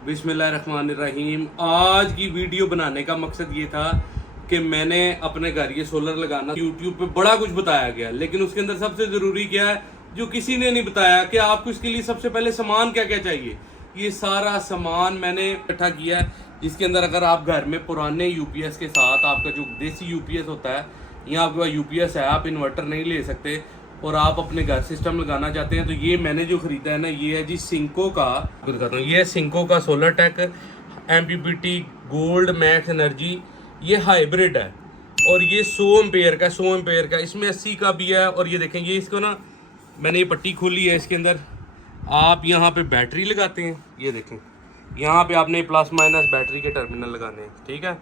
बिस्मिल्लाहिर्रहमानिर्रहीम। आज की वीडियो बनाने का मकसद ये था कि मैंने अपने घर ये सोलर लगाना, यूट्यूब पे बड़ा कुछ बताया गया, लेकिन उसके अंदर सबसे ज़रूरी क्या है जो किसी ने नहीं बताया कि आपको इसके लिए सबसे पहले सामान क्या क्या चाहिए। ये सारा सामान मैंने इकट्ठा किया है, जिसके अंदर अगर आप घर में पुराने यूपीएस के साथ आपका जो देसी यूपीएस होता है, या आपके पास यूपीएस है, आप इन्वर्टर नहीं ले सकते और आप अपने घर सिस्टम लगाना चाहते हैं, तो ये मैंने जो ख़रीदा है ना, ये है जी सिंको का, आपको दिखाता हूँ। ये है सिंको का solar tech MPPT gold max energy. ये हाइब्रिड है और ये 100 एम्पेयर का, 100 एम्पेयर का, इसमें 80 का भी है। और ये देखें, ये इसको ना मैंने ये पट्टी खोली है, इसके अंदर आप यहाँ पे बैटरी लगाते हैं। ये देखें, यहाँ पे आपने प्लस माइनस बैटरी के टर्मिनल लगाने हैं, ठीक है।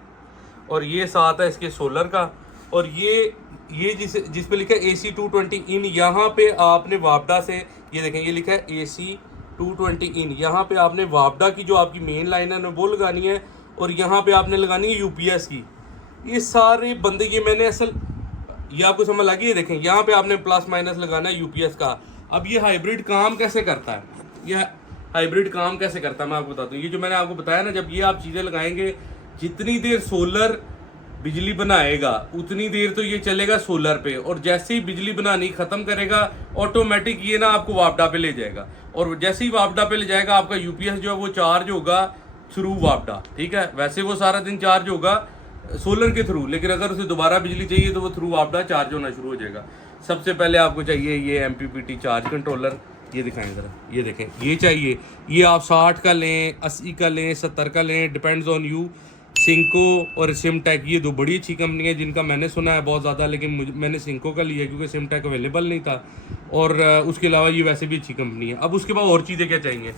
और ये साथ है इसके सोलर का। और ये जिस पे लिखा है AC 220 इन, यहाँ पे आपने वापडा से, ये देखें ये लिखा है AC 220 इन, यहाँ पे आपने वापडा की जो आपकी मेन लाइन है ना वो लगानी है, और यहाँ पे आपने लगानी है UPS की। ये सारे बंदे, ये मैंने असल, ये आपको समझ लगी। ये देखें, यहाँ पे आपने प्लस माइनस लगाना है UPS का। अब ये हाइब्रिड काम कैसे करता है, ये हाइब्रिड काम कैसे करता है मैं आपको बताता हूँ। ये जो मैंने आपको बताया ना, जब ये आप चीज़ें लगाएंगे, जितनी देर सोलर बिजली बनाएगा उतनी देर तो ये चलेगा सोलर पे, और जैसे ही बिजली बनानी ख़त्म करेगा ऑटोमेटिक ये ना आपको वापडा पे ले जाएगा, और जैसे ही वापडा पे ले जाएगा आपका UPS जो है वो चार्ज होगा थ्रू वापडा, ठीक है। वैसे वो सारा दिन चार्ज होगा सोलर के थ्रू, लेकिन अगर उसे दोबारा बिजली चाहिए तो वो थ्रू वापडा चार्ज होना शुरू हो जाएगा। सबसे पहले आपको चाहिए ये MPPT चार्ज कंट्रोलर। ये दिखाएं ज़रा, ये देखें, ये चाहिए। ये आप 60 का लें, 80 का लें, 70 का लें, डिपेंड्स ऑन यू। सिंको और सिमटेक, ये दो बड़ी अच्छी कंपनी है जिनका मैंने सुना है बहुत ज़्यादा, लेकिन मैंने सिंको का लिया क्योंकि सिमटेक अवेलेबल नहीं था, और उसके अलावा ये वैसे भी अच्छी कंपनी है। अब उसके बाद और चीज़ें क्या चाहिए,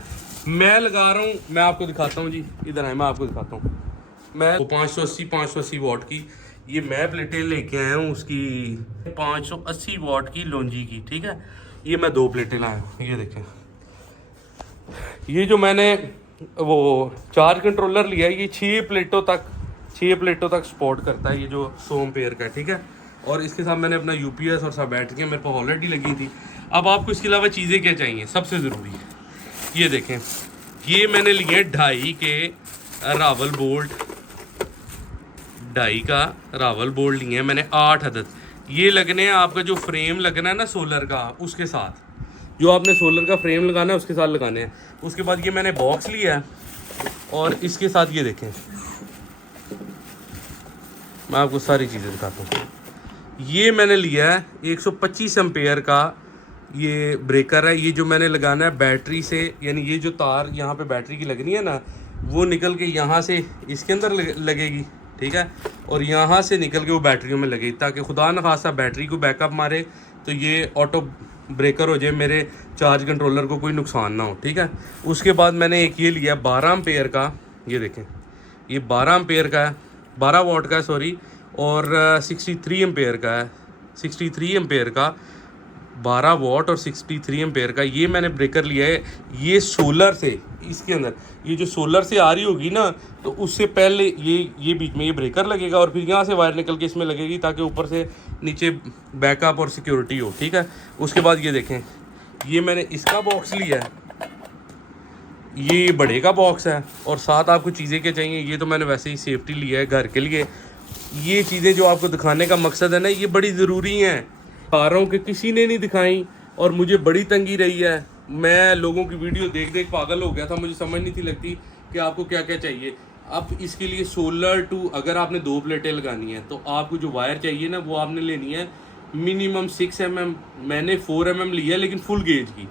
मैं लगा रहा हूँ, मैं आपको दिखाता हूँ जी, इधर है, मैं आपको दिखाता हूँ। मैं 580 वाट की ये मैं प्लेटें लेके आया हूँ, उसकी 580 वाट की लोंजी की, ठीक है। ये मैं 2 प्लेटें लाया हूँ। ये देखें, ये जो मैंने वो चार्ज कंट्रोलर लिया है, ये 6 प्लेटों तक सपोर्ट करता है, ये जो 100 एम्पेयर का है, ठीक है। और इसके साथ मैंने अपना UPS और सब बैटरियाँ मेरे पास ऑलरेडी लगी थी। अब आपको इसके अलावा चीज़ें क्या चाहिए, सबसे ज़रूरी ये देखें, ये मैंने लिए 2.5 के रावल बोल्ट, 2.5 का रावल बोल्ट लिए हैं मैंने 8 अदद। ये लगने हैं आपका जो फ्रेम लगना है ना सोलर का, उसके साथ जो आपने सोलर का फ्रेम लगाना है उसके साथ लगाने हैं। उसके बाद ये मैंने बॉक्स लिया है, और इसके साथ ये देखें, मैं आपको सारी चीज़ें दिखाता हूँ। ये मैंने लिया है 125 एम्पेयर का ये ब्रेकर है। ये जो मैंने लगाना है बैटरी से, यानी ये जो तार यहाँ पे बैटरी की लगनी है ना, वो निकल के यहाँ से इसके अंदर लगेगी, ठीक है, और यहाँ से निकल के वो बैटरियों में लगेगी, ताकि खुदा न खासा बैटरी को बैकअप मारे तो ये ऑटो ब्रेकर हो जाए, मेरे चार्ज कंट्रोलर को कोई नुकसान ना हो, ठीक है। उसके बाद मैंने एक ये लिया 12 एम्पेयर का, ये देखें, ये 12 एम्पेयर का है, 12 वाट का है सॉरी, और 63 एम्पेयर का है, 63 एम्पेयर का 12 वाट और 63 एम्पेयर का ये मैंने ब्रेकर लिया है। ये सोलर से, इसके अंदर ये जो सोलर से आ रही होगी ना, तो उससे पहले ये बीच में ये ब्रेकर लगेगा, और फिर यहाँ से वायर निकल के इसमें लगेगी, ताकि ऊपर से नीचे बैकअप और सिक्योरिटी हो, ठीक है। उसके बाद ये देखें, ये मैंने इसका बॉक्स लिया है, ये बड़े का बॉक्स है, और साथ आपको चीज़ें क्या चाहिए, ये तो मैंने वैसे ही सेफ्टी लिया है घर के लिए। ये चीज़ें जो आपको दिखाने का मकसद है ना, ये बड़ी ज़रूरी हैं, आ रहा हूँ कि किसी ने नहीं दिखाई, और मुझे बड़ी तंगी रही है। मैं लोगों की वीडियो देख देख पागल हो गया था, मुझे समझ नहीं थी लगती कि आपको क्या क्या चाहिए। अब इसके लिए सोलर टू, अगर आपने 2 प्लेटें लगानी है तो आपको जो वायर चाहिए ना, वो आपने लेनी है मिनिमम 6 mm। मैंने 4 mm लिया, लेकिन फुल गेज की।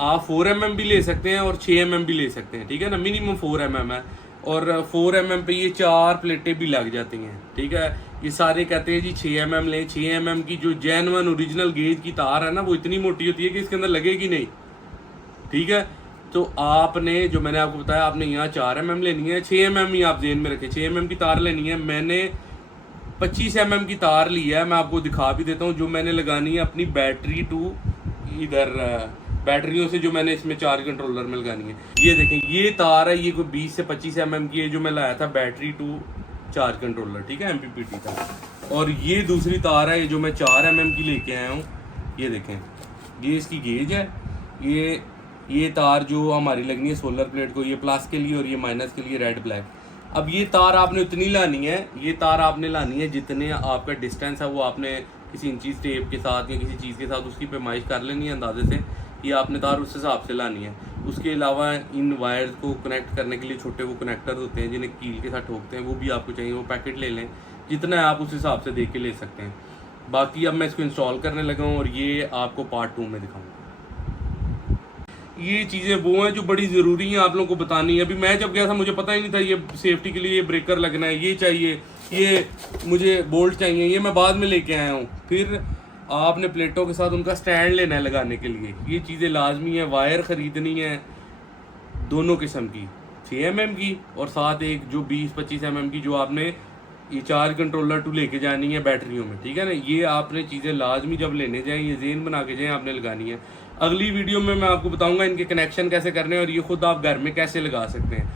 आप 4 mm भी ले सकते हैं और 6 mm भी ले सकते हैं, ठीक है ना। मिनिमम 4 mm है, और 4 mm पे ये 4 प्लेटें भी लग जाती हैं, ठीक है। ये सारे कहते हैं जी 6 mm लें। 6 mm की जो जेन्युइन ओरिजिनल गेज की तार है ना, वो इतनी मोटी होती है कि इसके अंदर लगेगी नहीं, ठीक है। तो आपने जो मैंने आपको बताया, आपने यहाँ 4 mm लेनी है, 6 mm ही आप जेन में रखें, 6 mm की तार लेनी है। मैंने 25 mm की तार लिया है, मैं आपको दिखा भी देता हूँ, जो मैंने लगानी है अपनी बैटरी टू, इधर बैटरियों से जो मैंने इसमें चार्ज कंट्रोलर में लगानी है। ये देखें, ये तार है, ये कोई 20 से 25 mm की है, जो मैं लाया था बैटरी टू चार्ज कंट्रोलर, ठीक है, MPPT का। और ये दूसरी तार है, ये जो मैं 4 mm की लेके आया हूँ। ये देखें, ये इसकी गेज है, ये तार जो हमारी लगनी है सोलर प्लेट को, ये प्लस के लिए और ये माइनस के लिए रेड ब्लैक। अब ये तार आपने उतनी लानी है, ये तार आपने लानी है जितने आपका डिस्टेंस है वो आपने किसी इंची टेप के साथ या किसी चीज़ के साथ उसकी पैमाइश कर लेनी है अंदाजे से। ये आपने तार उस हिसाब से लानी है। उसके अलावा इन वायर्स को कनेक्ट करने के लिए छोटे वो कनेक्टर होते हैं जिन्हें कील के साथ ठोकते हैं, वो भी आपको चाहिए। वो पैकेट ले लें, जितना है आप उस हिसाब से देख के ले सकते हैं। बाकी अब मैं इसको इंस्टॉल करने लगा हूँ और ये आपको पार्ट 2 में दिखाऊंगा। ये चीज़ें वो हैं जो बड़ी ज़रूरी हैं आप लोगों को बतानी है। अभी मैं जब गया था मुझे पता ही नहीं था ये सेफ्टी के लिए ये ब्रेकर लगना है, ये चाहिए, ये मुझे बोल्ट चाहिए, ये मैं बाद में लेके आया हूँ। फिर आपने प्लेटों के साथ उनका स्टैंड लेना है लगाने के लिए, ये चीज़ें लाजमी है। वायर ख़रीदनी है दोनों किस्म की, 6 mm की और साथ एक जो 20-25 mm की जो आपने ये चार्ज कंट्रोलर टू लेके जानी है बैटरियों में, ठीक है ना। ये आपने चीज़ें लाजमी जब लेने जाएं ये ज़हन बना के जाएं आपने लगानी है। अगली वीडियो में मैं आपको बताऊंगा इनके कनेक्शन कैसे करने हैं और ये खुद आप घर में कैसे लगा सकते हैं।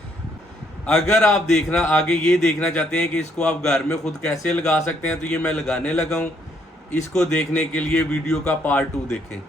अगर आप आगे ये देखना चाहते हैं कि इसको आप घर में खुद कैसे लगा सकते हैं तो ये मैं लगाने लगा हूँ। इसको देखने के लिए वीडियो का पार्ट 2 देखें।